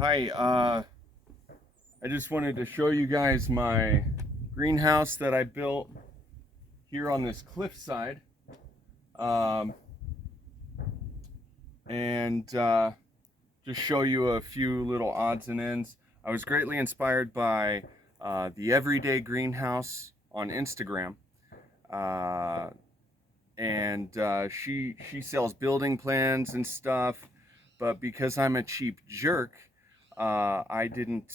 Hi, I just wanted to show you guys my greenhouse that I built here on this cliffside. Um, and just show you a few little odds and ends. I was greatly inspired by the Everyday Greenhouse on Instagram. Uh, and she sells building plans and stuff, but because I'm a cheap jerk, I didn't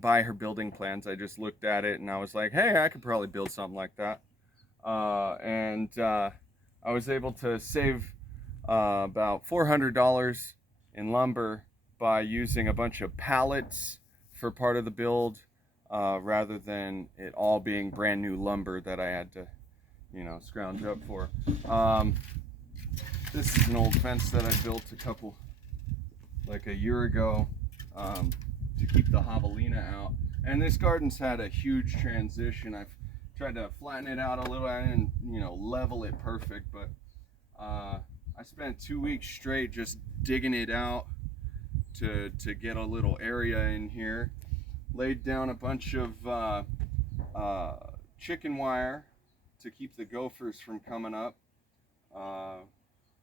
buy her building plans. I just looked at it and I was like, hey, I could probably build something like that. And I was able to save about $400 in lumber by using a bunch of pallets for part of the build, rather than it all being brand new lumber that I had to, scrounge up for. Um, this is an old fence that I built like a year ago, um, to keep the javelina out. And this garden's had a huge transition. I've tried to flatten it out a little. I didn't, level it perfect, but I spent 2 weeks straight just digging it out to get a little area in here. Laid down a bunch of chicken wire to keep the gophers from coming up,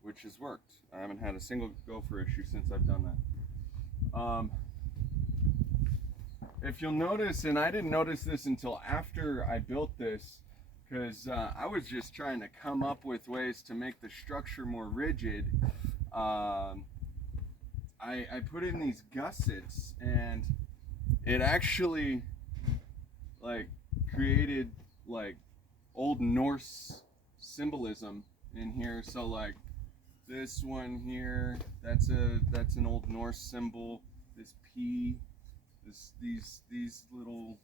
which has worked. I haven't had a single gopher issue since I've done that. If you'll notice, and I didn't notice this until after I built this, because I was just trying to come up with ways to make the structure more rigid. I put in these gussets, and it actually like created like old Norse symbolism in here. So like this one here, that's an old Norse symbol. This P, these little,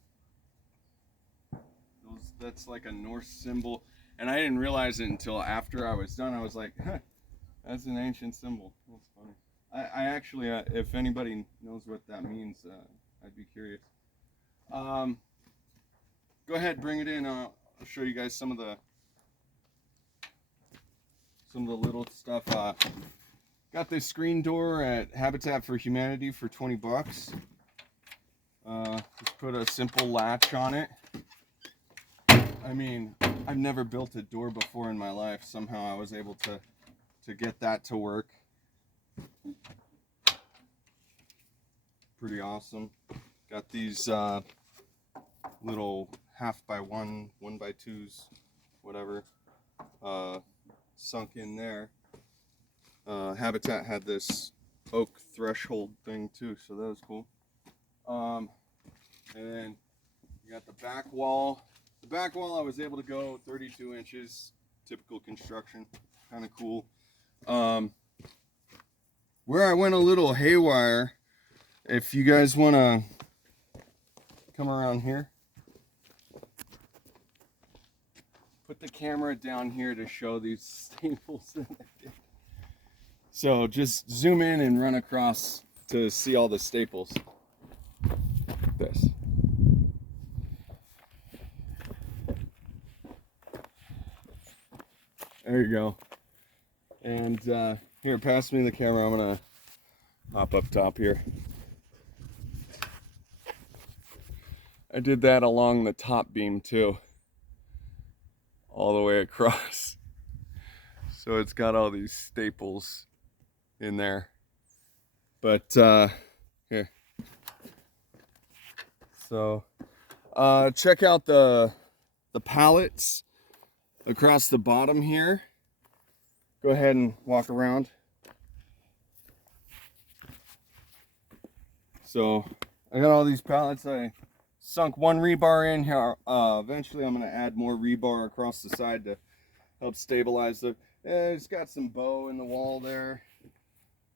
that's like a Norse symbol. And I didn't realize it until after I was done. I was like, huh, that's an ancient symbol. That's funny. I actually, if anybody knows what that means, I'd be curious. Um, Go ahead, bring it in. I'll show you guys some of the little stuff. Got this screen door at Habitat for Humanity for 20 bucks. Just put a simple latch on it. I mean, I've never built a door before in my life. Somehow I was able to get that to work. Pretty awesome. Got these little 1/2x1, 1x2s, whatever, sunk in there. Habitat had this oak threshold thing too, so that was cool. And then you got the back wall. The back wall, I was able to go 32 inches, typical construction, kind of cool. Where I went a little haywire, if you guys want to come around here, put the camera down here to show these staples that I did. So just zoom in and run across to see all the staples. This. There you go. And here, pass me the camera. I'm gonna hop up top here. I did that along the top beam too, all the way across. So it's got all these staples in there. But here. So check out the pallets across the bottom here. Go ahead and walk around. So I got all these pallets. I sunk one rebar in here. Eventually I'm going to add more rebar across the side to help stabilize the. It's got some bow in the wall there,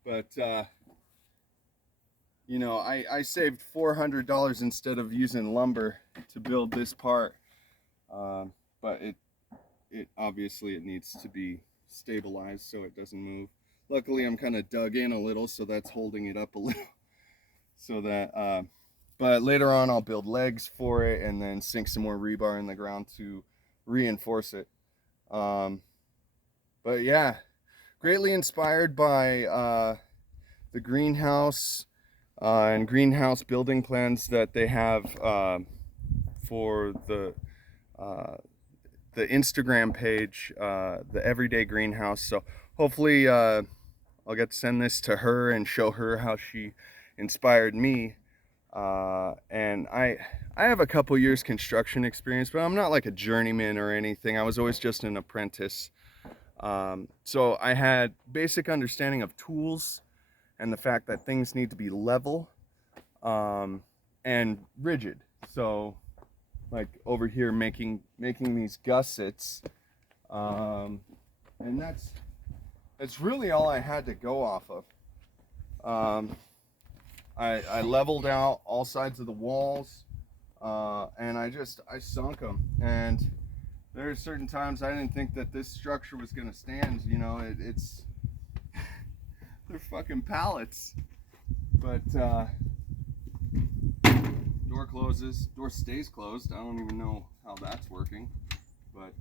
but I saved $400 instead of using lumber to build this part. But it obviously it needs to be stabilized so it doesn't move. Luckily I'm kind of dug in a little, so that's holding it up a little. So that but later on I'll build legs for it and then sink some more rebar in the ground to reinforce it. But yeah, greatly inspired by the greenhouse and greenhouse building plans that they have for the Instagram page, the Everyday Greenhouse. So hopefully I'll get to send this to her and show her how she inspired me. And I have a couple years construction experience, but I'm not like a journeyman or anything. I was always just an apprentice. So I had basic understanding of tools and the fact that things need to be level and rigid. So like over here making these gussets, and that's really all I had to go off of. I leveled out all sides of the walls, and I sunk them. And there are certain times I didn't think that this structure was gonna stand. You know, it's they're fucking pallets. But door closes, door stays closed. I don't even know how that's working, but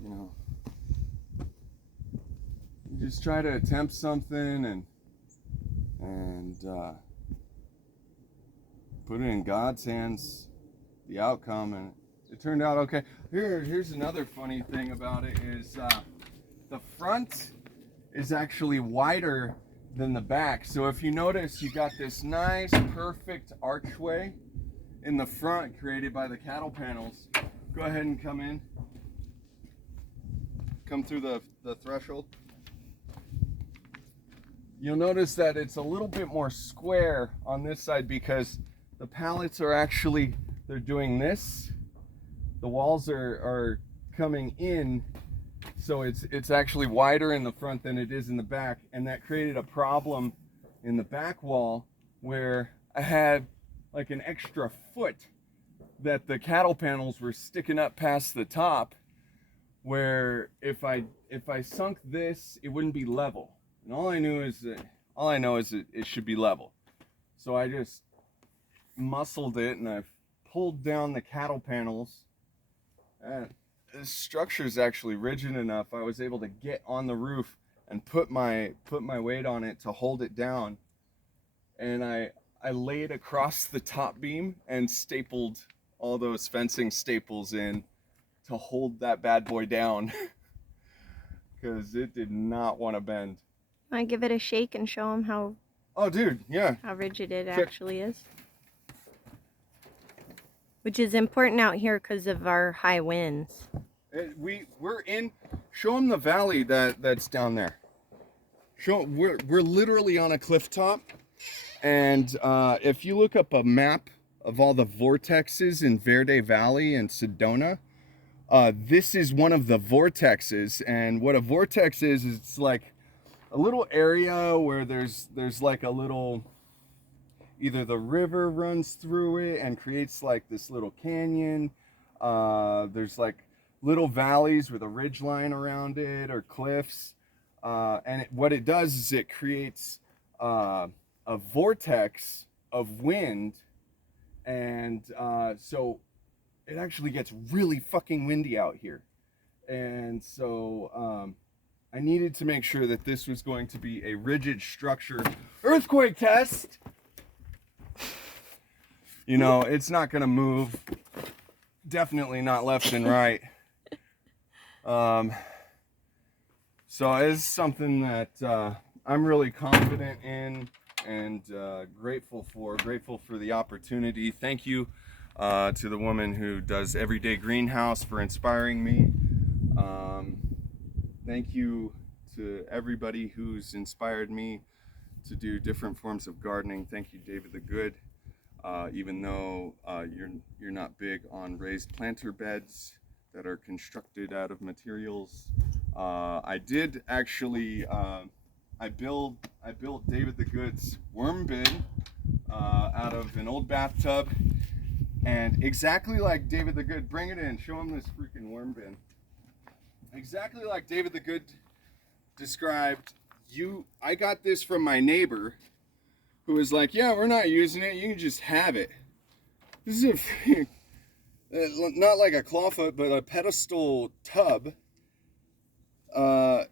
you know, you just try to attempt something and put it in God's hands, the outcome, and it turned out okay. Here's another funny thing about it is the front is actually wider than the back. So if you notice, you got this nice perfect archway in the front created by the cattle panels. Go ahead and come in. Come through the threshold. You'll notice that it's a little bit more square on this side because the pallets are actually, they're doing this. The walls are coming in, so it's actually wider in the front than it is in the back, and that created a problem in the back wall where I had like an extra foot that the cattle panels were sticking up past the top, where if I sunk this, it wouldn't be level. And all I know is that it should be level. So I just muscled it and I've pulled down the cattle panels. And this structure is actually rigid enough. I was able to get on the roof and put my weight on it to hold it down. And I laid across the top beam and stapled all those fencing staples in to hold that bad boy down because it did not want to bend. Want to give it a shake and show them how? Oh, dude, yeah. How rigid it actually is. Which is important out here because of our high winds. We're in. Show them the valley that's down there. We're literally on a cliff top, and if you look up a map of all the vortexes in Verde Valley and Sedona, this is one of the vortexes. And what a vortex is it's like a little area where there's like a little, either the river runs through it and creates like this little canyon. There's like little valleys with a ridge line around it or cliffs. And what it does is it creates a vortex of wind. And so it actually gets really fucking windy out here. And so I needed to make sure that this was going to be a rigid structure earthquake test. You know, it's not going to move. Definitely not left and right. So it's something that I'm really confident in and grateful for the opportunity. Thank you to the woman who does Everyday Greenhouse for inspiring me. Thank you to everybody who's inspired me to do different forms of gardening. Thank you, David the Good. Even though you're not big on raised planter beds that are constructed out of materials, I did actually I built David the Good's worm bin out of an old bathtub, and exactly like David the Good, bring it in, show him this freaking worm bin. Exactly like David the Good described, I got this from my neighbor, who was like, yeah, we're not using it, you can just have it. This is not like a clawfoot, but a pedestal tub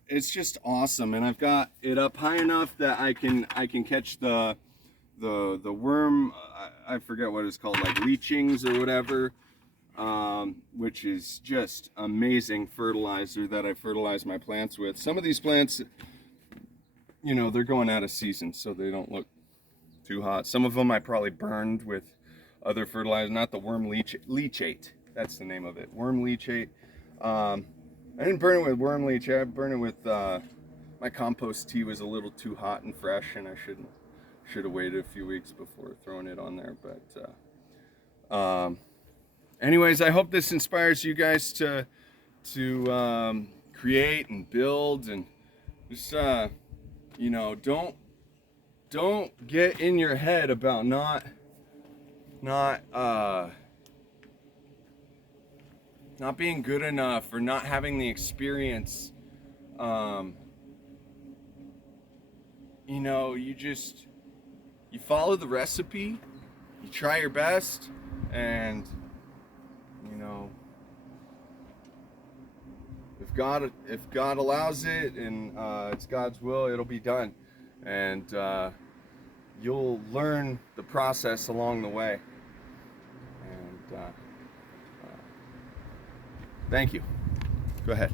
it's just awesome, and I've got it up high enough that I can catch the worm. I forget what it's called, like leachings or whatever, which is just amazing fertilizer that I fertilize my plants with. Some of these plants, you know, they're going out of season, so they don't look too hot. Some of them I probably burned with other fertilizer, not the worm leachate. That's the name of it, worm leachate. I didn't burn it with worm leachate. I burned it with my compost tea was a little too hot and fresh, and I should have waited a few weeks before throwing it on there. But anyways, I hope this inspires you guys to create and build, and just you know, don't get in your head about not being good enough or not having the experience. You know, you follow the recipe, you try your best, and you know, if God allows it and it's God's will, it'll be done, and you'll learn the process along the way. And thank you. Go ahead.